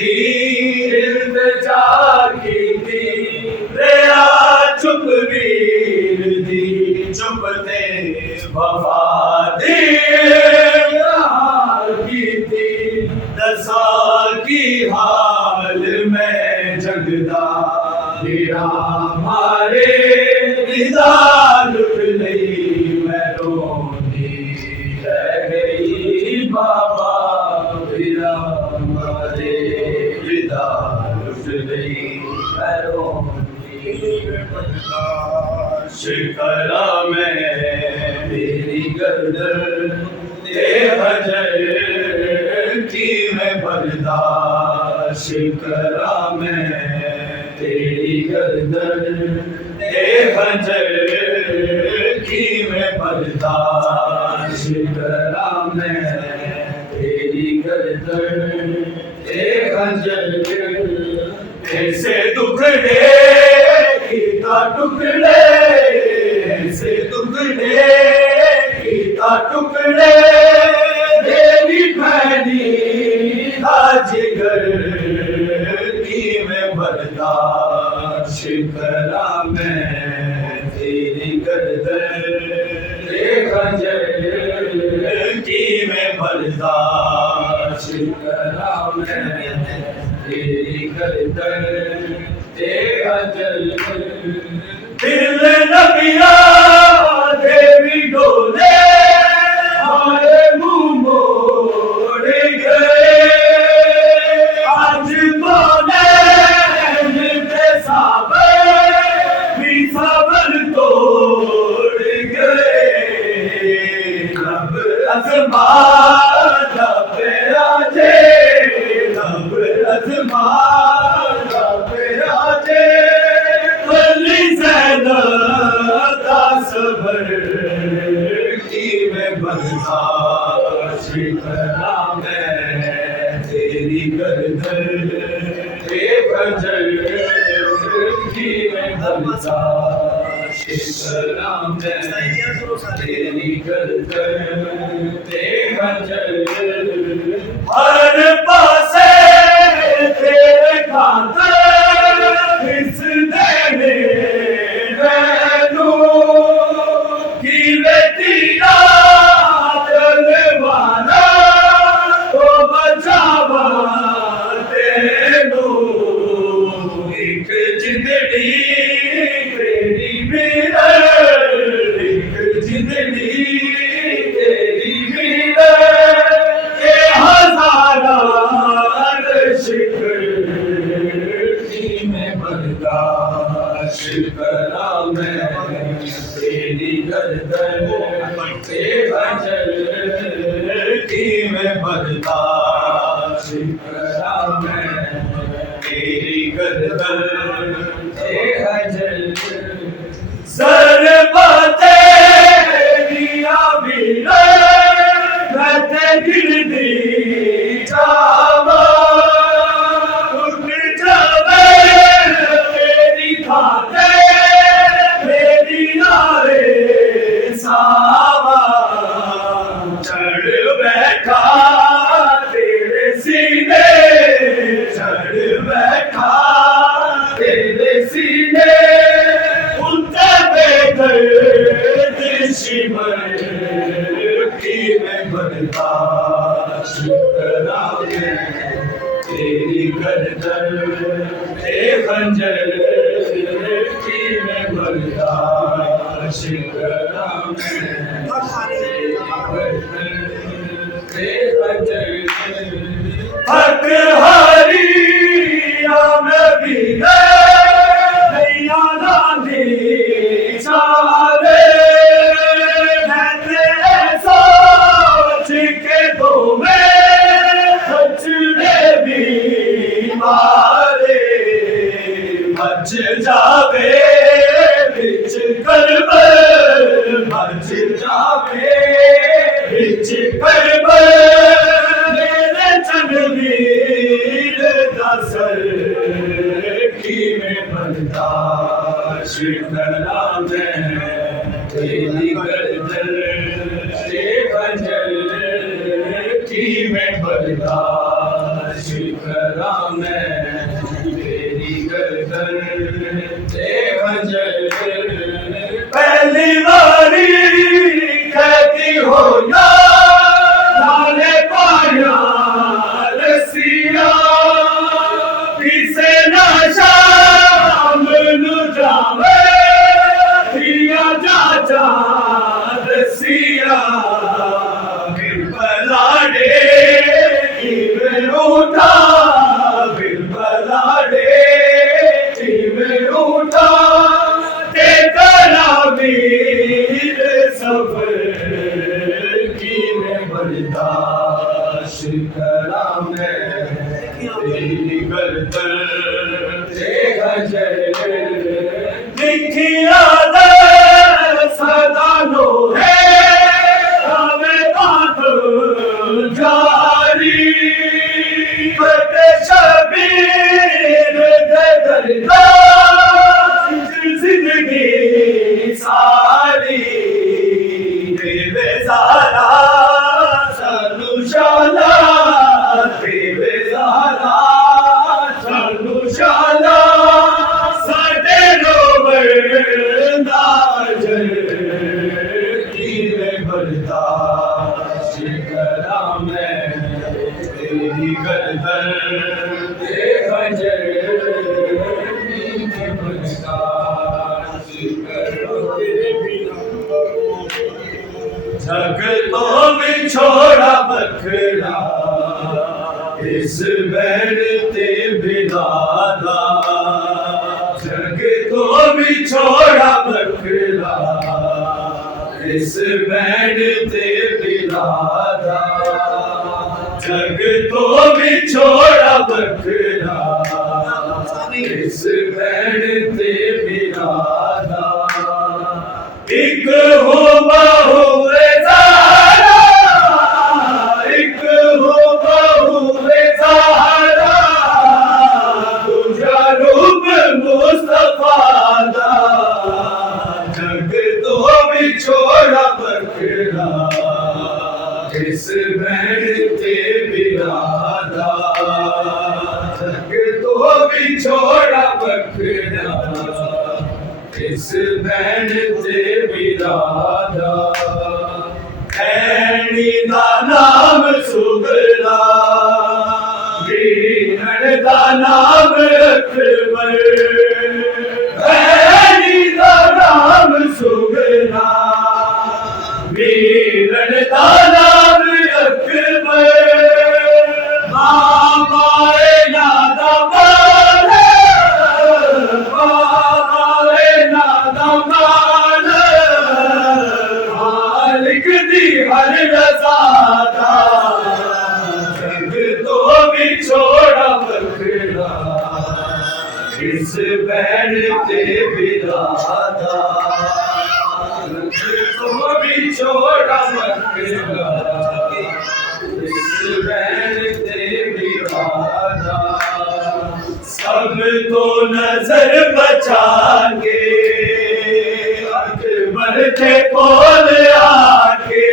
दी इल्तिजा कीती तेरा चुप वीर दी चुप ते वफा दी कीती दसा की हाल में जगदा मेरा मारे रिदा लुट लई मैं रोंदी रह गई बाबा मेरा मारे रिदा लुट लई मैं रोंदी शिकरा में मेरी गर्दन ते हजर की मैं बर्दाश्त करा मैं तेरी गर्दन ते हजर की मैं बर्दाश्त करा मैं तेरी गर्दन ते हजर ऐसे टुकड़े कीता टुकड़े ऐसे टुकड़े कीता टुकड़े तेरी भैनी जिगर की मैं बर्दाश्त करा मैं तेरी गर्दन ते खंजर की मैं बर्दाश्त करा मैं तेरी गर्दन ते खंजर दिल नबिया देवी डोले हमारे मुंह मोड़ गए आज बोले भी सबर तोड़ गए रब अज़मा पे आजे रब अज़मा पे आजे वली ज़ैनता सबर की मैं बर्दाश्त करा मैं तेरी गर्दन ते खंजर की मैं बर्दाश्त करा मैं तेरी गर्दन ते खंजर हर पासे तेरे खातर इस देने मैनू की बेतीरा तलवारा तो बचावा तेनू एक जिंदड़ी तेरी वीर एक जिंदड़ी तेरी वीर ये हजारा शिकर की मैं बर्दाश्त करा मैं तेरी गर्दन ते खंजर की मैं बर्दाश्त करा मैं तेरी गर्दन ते खंजर सर बाते दिया वीर मैं ते दिल दी जावा उठ जावे तेरी खाते मेरी यारे सावा चढ़ बैठा तेरे सीने चढ़ बैठा तेरे सीने उनके बेदर्द शिमर की मैं बर्दाश्त करा मैं तेरी गर्दन ते खंजर की मैं बर्दाश्त करा मैं ते खंजर हक हरिया में भी नैया लाने चाले मैं तेरे सोच के दो में बचने भी मारे बच जावे बिच कर्ब बच जावे बिच कर्ब मेरे चनवीर दसर की मैं बर्दाश्त करा मैं तेरी गर्दन ते खंजर की मैं बर्दाश्त करा उठा फिर बलाड़े में उठा ते करावीर सफर की मैं बर्दाश्त करा मैं तेरी गर्दन ते खंजर लिखिया दे सदा नो है हमें बात जारी बट शबीर दे दर्दा जिंदगी सारी देवे सारा सनुशाला देवे सारा सनुशाला साडे रोबरदाजर की मैं बर्दाश्त करा मैं तेरी गर्दन ते खंजर की मैं बर्दाश्त करा जगतों में छोड़ा बखरा इस बैर ते बिलादा जगतों में छोड़ा बखरा इस बैर ते बिलादा जगतों में छोड़ा बखरा इस बैर ते बिलादा एक हो बहु ज़ारा एक हो बहु ज़ारा तुझा रूप मुस्तफा दा जग तो बिछोड़ा बखरा इस बैर ते बिलादा जग तो बिछोड़ा बखरा इस बैर ते बिलादा ऐनी दा नाम सुगला बीनन दा नाम अकबर ऐनी दा नाम सुगला बीनन दा नाम अकबर बाबाए नादा हर रज़ादा जग तो बिछोड़ा बखरा इस बैर ते बिलादा जग तो बिछोड़ा बखरा इस बैर ते बिलादा सब तो नजर बचाके अकबर के कोल आके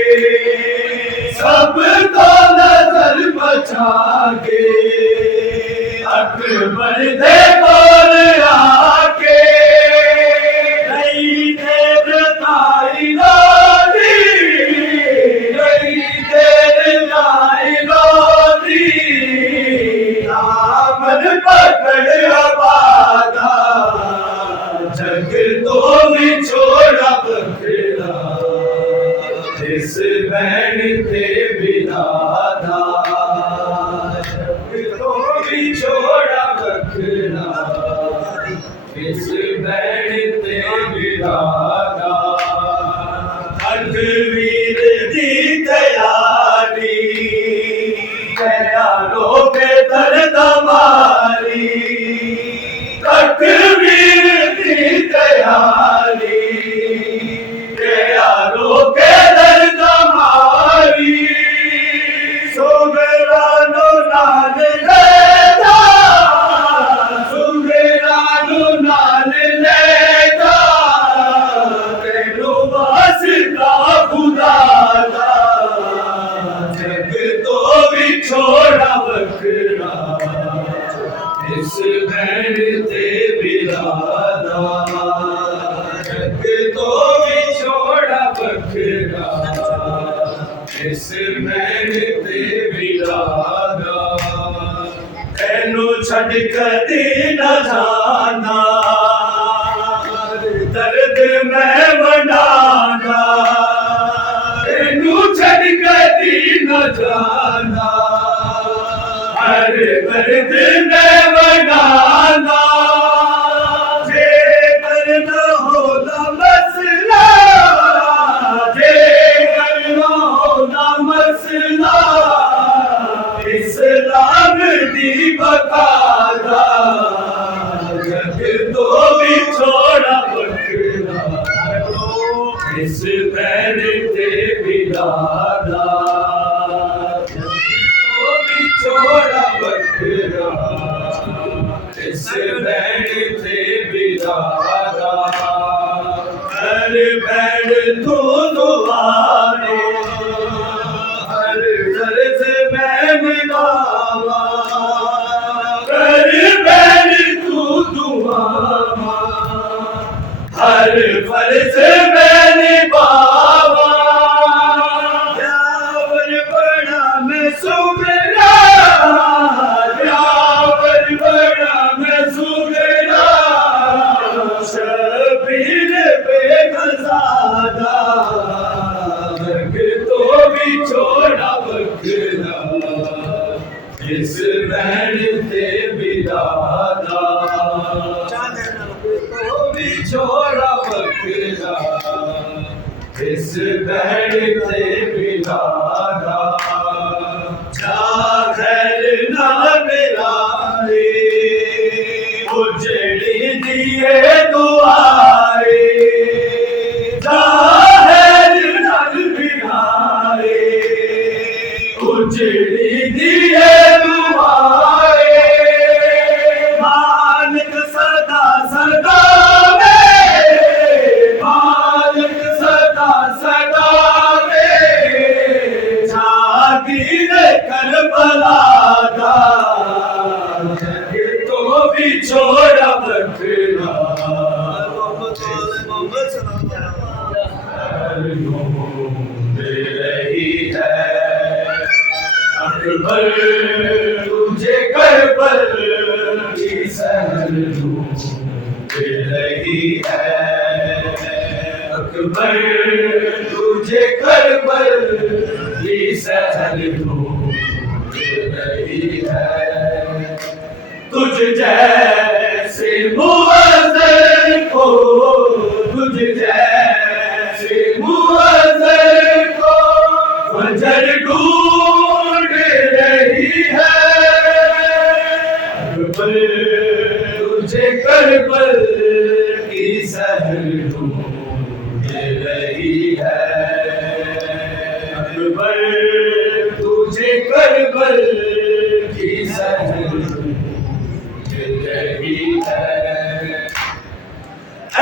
सब तो नजर बचा के अकबर दे बोल आके नहीं देर ताई लोदी नहीं देर ताई लोदी दामन पकड़ आबादा जग तो बिछोड़ा बखरा इस बैर ते बिलादा जग तो बिछोड़ा बखरा इस बैर ते बिलादा अकबीर दी तैयारी तैयारों पे दर्द मारी अकबीर दी तैयारी तैयारों पे दर्द मारी सुगरानो नाल लेता सुगरानो नाल लेता तेनू वास्ता खुदा दा जग तो बिछोड़ा बखरा इस बैर ते बिलादा जग तो बिछोड़ा बखरा इस बैर ते बिलादा तेनू छड़ कदी न जाना दर्द मैं वंडाना तेनू छड़ कदी न जाना हर दर्द में बनाना जे करना होना मसला जे करना होना मसला इस्लाम दी बकादा जग तो भी छोड़ा बकरा इस बैर ते बिलादा छोड़ा बकरा इस बैर ते बिलादा हर बैर दोनों आने हर दर्द में निभावा कर बैर तू दुआ हर फर्ज में निभावा यावर बड़ा मैं सुगरा यावर बड़ा मैं सुगरा शबीर बेगज़ादा जग तो भी छोड़ा बकरा इस बैर ते बिलादा भी छोड़ा बकरा इस बैर ते बिलादा जा खैर ना मिलाए उजड़ी दिए दुआए जा खैर ना मिलाए उजड़ी दिए दुआए मालिक सदा सदा मालिक सदा सदा जागीर करबला दा जग तो भी छोड़ा बकरा दे रही है अकबर तुझे करबल की सहर दे रही है अकबर तुझे करबल की सहर दे रही है तुझ जैसे मुअज़्ज़र को तुझ जैसे मुअज़्ज़र को फजर ढूंढ रही है अकबर तुझे करबल की सहर ढूंढ रही है अकबर तुझे करबल की सहर ढूंढ रही है ऐ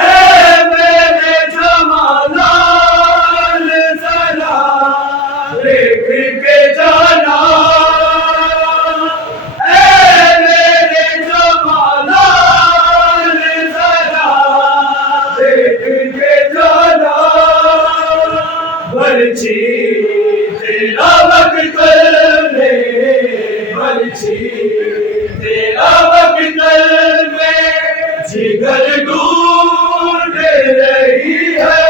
मेरे जमालाल ज़रा देख के जाना ऐ मेरे जमालाल ज़रा देख के जाना बर्छी तेरा वक्त में बर्छी तेरा वक्त में जिगर ढूंढ रही है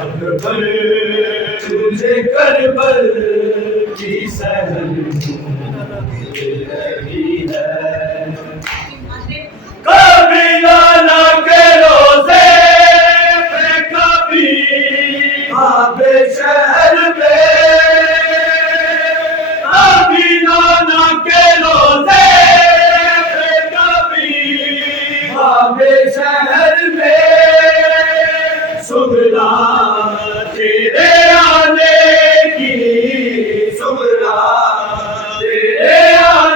अकबर तुझे करबल की सहर ढूंढ रही है कभी नाना के रोज़े पे कभी आबे शहर में कभी नाना के रोज़े पे कभी आबे शहर में सुगरा तेरे आने की सुगरा तेरे आने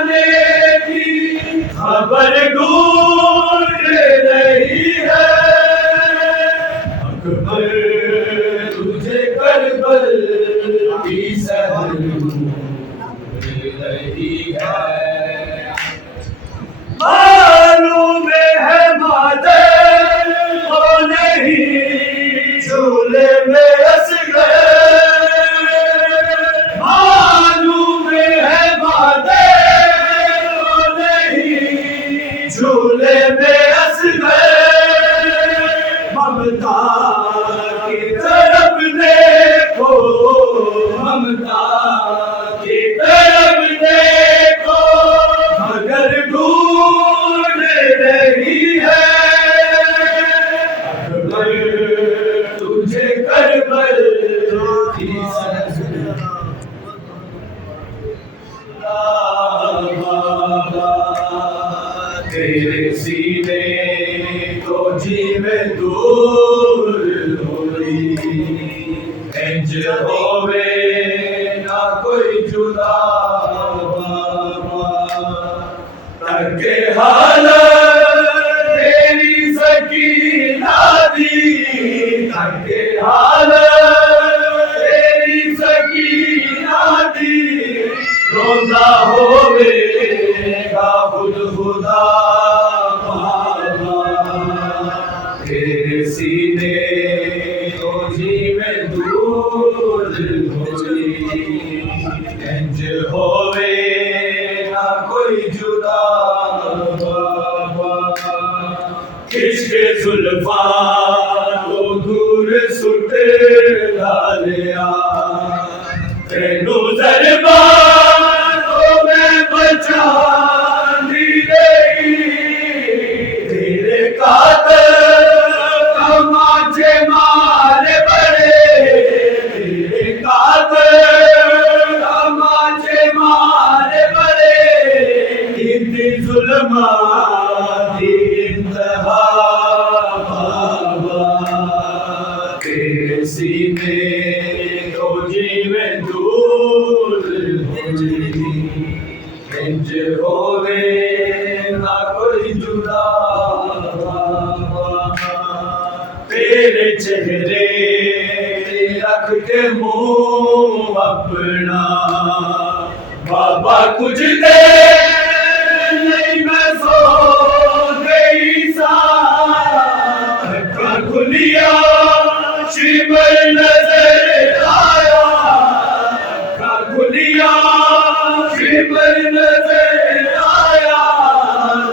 तेरे सीने तो जीवे दूर होई इंज होवे ना कोई जुदा बाबा तके हाल तेरी सकीना दी तके हाल तेरी सकीना दी रोंदा होवेगा खुद खुदा बाबा तेरे सीने तो जीवे दूर होई इंज होवे ना कोई जुदा बाबा किसके जुल्फा तो दूर सुट डालिया तेनू जरबान तो मैं बचानी रही तेरे कातर तमाचे मारे बड़े तेरे कातर तमाचे मारे बड़े इतनी जुल्मा दी इंतहा बाबा तेरे सीने तो जीवे दूर होई इंज होवे ना कोई जुदा तेरे चेहरे रख के मुंह अपना बाबा कुछ दे नहीं मैं सो गई सा अक्खा खुलिया शिमर नजर आया अक्खा खुलिया शिमर नजर आया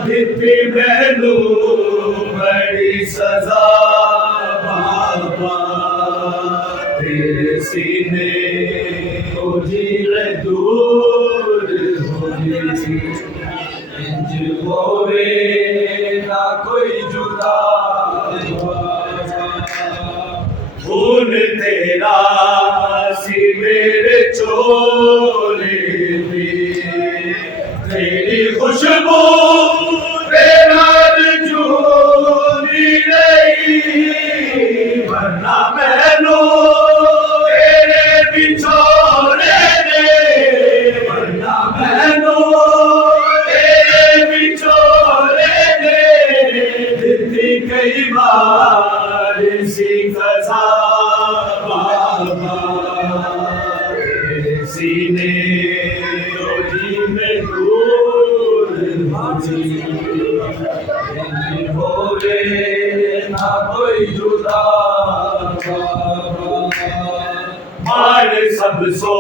दित्ती मैनू बड़ी सजा बाबा तेरे सीने तो जीवे दूर होई इंज होवे ना कोई जुदा खून तेरा सी मेरे चोले में तेरी खुशबू तेरा जूनी रही वरना मैनू तेरे बिछोड़े ने वरना मैनू तेरे बिछोड़े ने दित्ती कई बार सी सजा बाबा तेरे सीने तो जीवे दूर होई इंज होवे ना कोई जुदा मार सब सो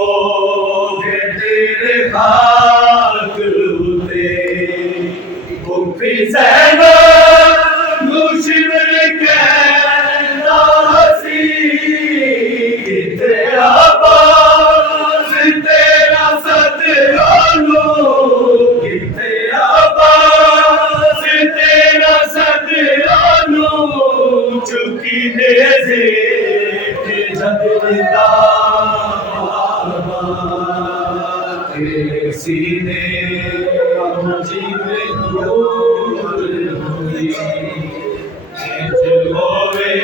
के तेरे हाथ उते कुफी सैनो मुशिवर कहना हसी तेरा पास तेरा सदरानो तेरा पास तेरा सदरानो चुकी दे से जगदा तेरे सीने जीवे दूर होई इंज होवे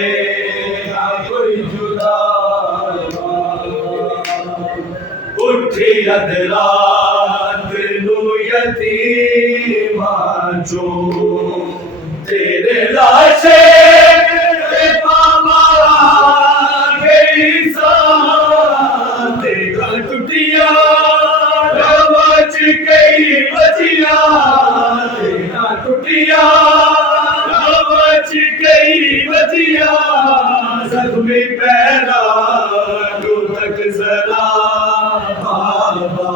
ना कोई जुदा उठी अदरात नू यतीमा चो तेरे लाशे टुटिया रवच कई बजिया तेरा टुटिया रवच कई बजिया जख्मी पैरा तू तक जरा बाबा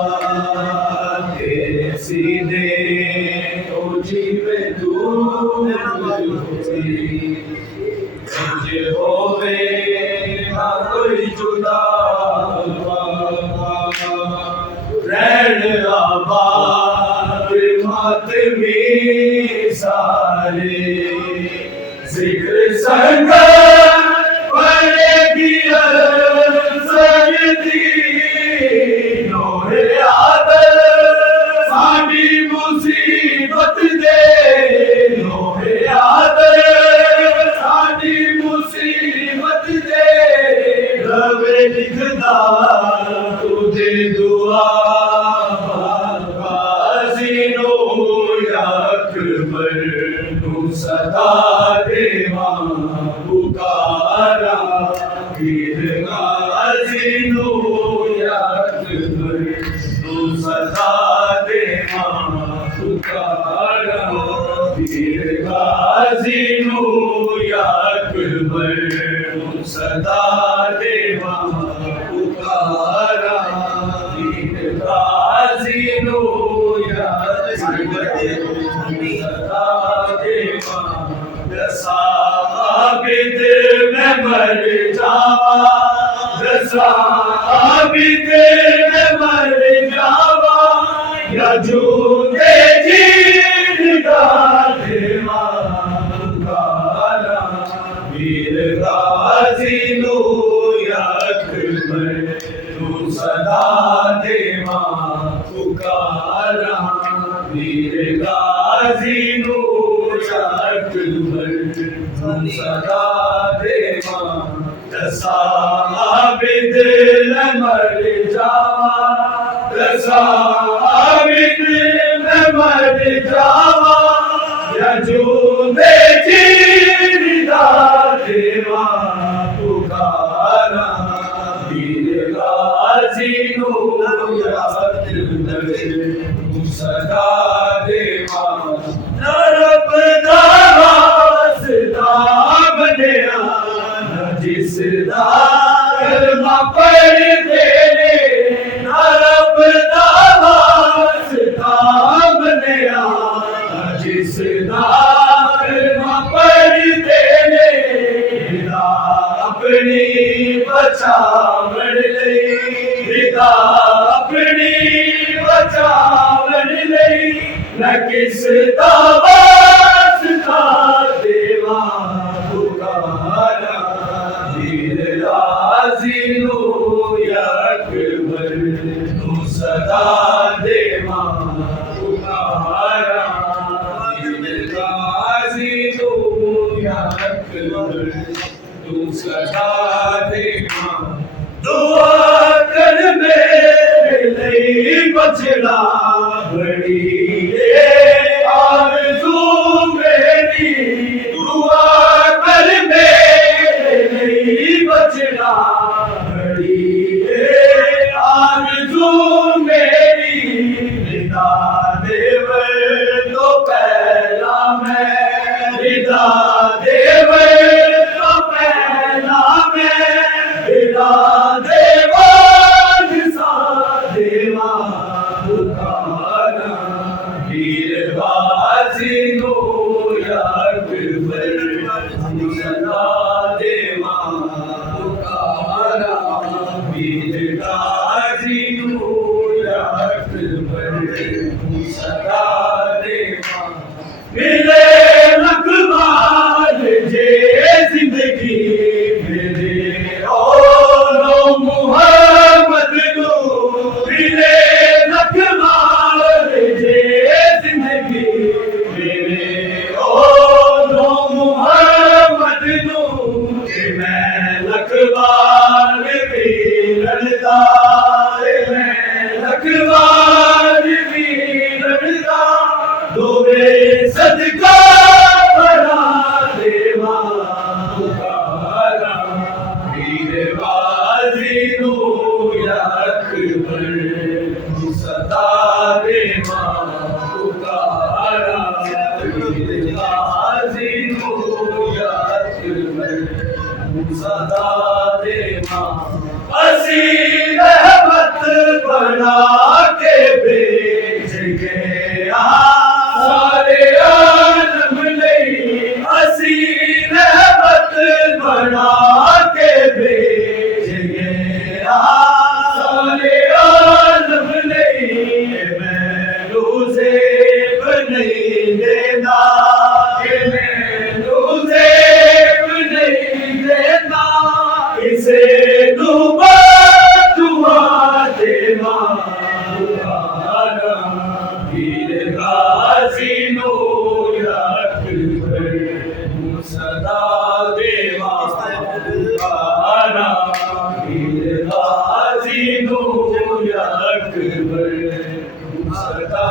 तेरे सीने तो जीवे दूर होई इंज होवे ना कोई जुदा रैन आबाद मातमी सारे जिक्र संग पड़ेगी सरदी नोरे आदर साडी मुसीबत दे अकबर तू सदा देवा पुकारा वीर गाजी नो या अकबर तू सदा देवा पुकारा वीर गाजी नो या अकबर तू सदा देवा पुकारा वीर गाजी नो या साबित मैं मर जावा साबित मैं मर जावा या जूते जीता देवा पुकारा वीर गाजी नो या अकबर तू सदा देवा पुकारा वीर गाजी नो या अकबर तू सदा देवा साबित मैं मर जावा साबित मैं मर जावा या जूते जीता देवा पुकारा वीर गाजी नो या अकबर तू सदा देवा नरब दासता बनया जिसदा कलमा पढ़ देने नरब दासता बनया जिसदा कलमा पढ़ देने अपनी बचावन लई पिता अपनी बचावन लई न किस दा वास्ता देवा पुकारा वीर गाजी नो या अकबर तू सदा देवा पुकारा वीर गाजी नो या अकबर तू सदा देवा दुआ कर मेरे लिए बचड़ा बड़ी आरज़ू मेरी दुआ कर मेरे लिए बचड़ा बड़ी आरज़ू मेरी रिदा देव तो पहला मैं रिदा देव तो पहला मैं रिदा देवा सा देवा पुकारा वीर गाजी नो या अकबर तू सदा देवा पुकारा वीर गाजी नो या अकबर तू सदा देवा मिले लखवार जे जिंदगी मेरे ओलो मुहम्मद नो मिले लखवार जे जिंदगी मेरे ओलो मुहम्मद नो मैं लखवार भी लड़दा मैं लखवार भी लड़दा दोरे सदका बड़ा देवा पुकारा वीर गाजी नो या अकबर तू सदा देवा पुकारा वीर गाजी नो या अकबर तू सदा देवा असी रहमत बना के भेज गया सारे आलम लई असी रहमत बना के भेज गया सारे आलम लई मैं रोज़े नहीं देना मैं रोज़े नहीं देना इसे दुआ दुआ देवा पुकारा वीर गाजी नो या अकबर तू सदा देवा पुकारा वीर गाजी नो या अकबर तू सदा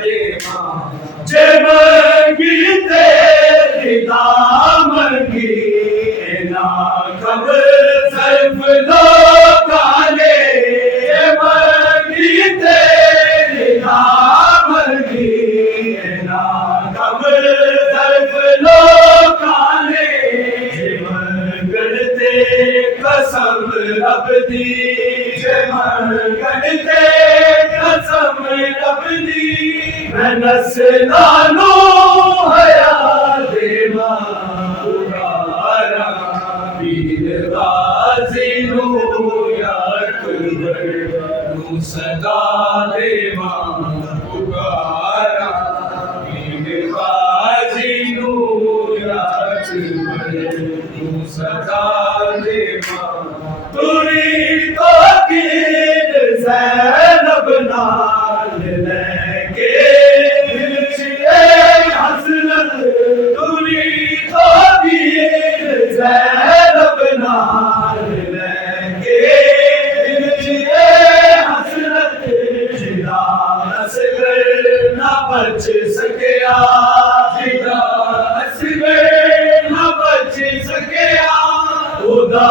देवा जय मंगी ना खबर सर्फ लोकां ने मंगी तेरी ना मंगी ना खबर सर्फ लोकां ने मंगण ते कसम रब दी मंगण ते कसम रब दी मैं नस्लां नूं हया देवां उगारा पीर गाज़ी नूं या अकबर नूं सदा देवां उगारा पीर गाज़ी नूं या अकबर नूं सदा देवां तुरी तो कीर ज़ैनब नाल लैके दिल च हसरत तुरी तो कीर ज़ैनब नाल लैके दिल च हसरत जिदा असगर ना बच सकिया जिदा असगर ना बच सकिया खुदा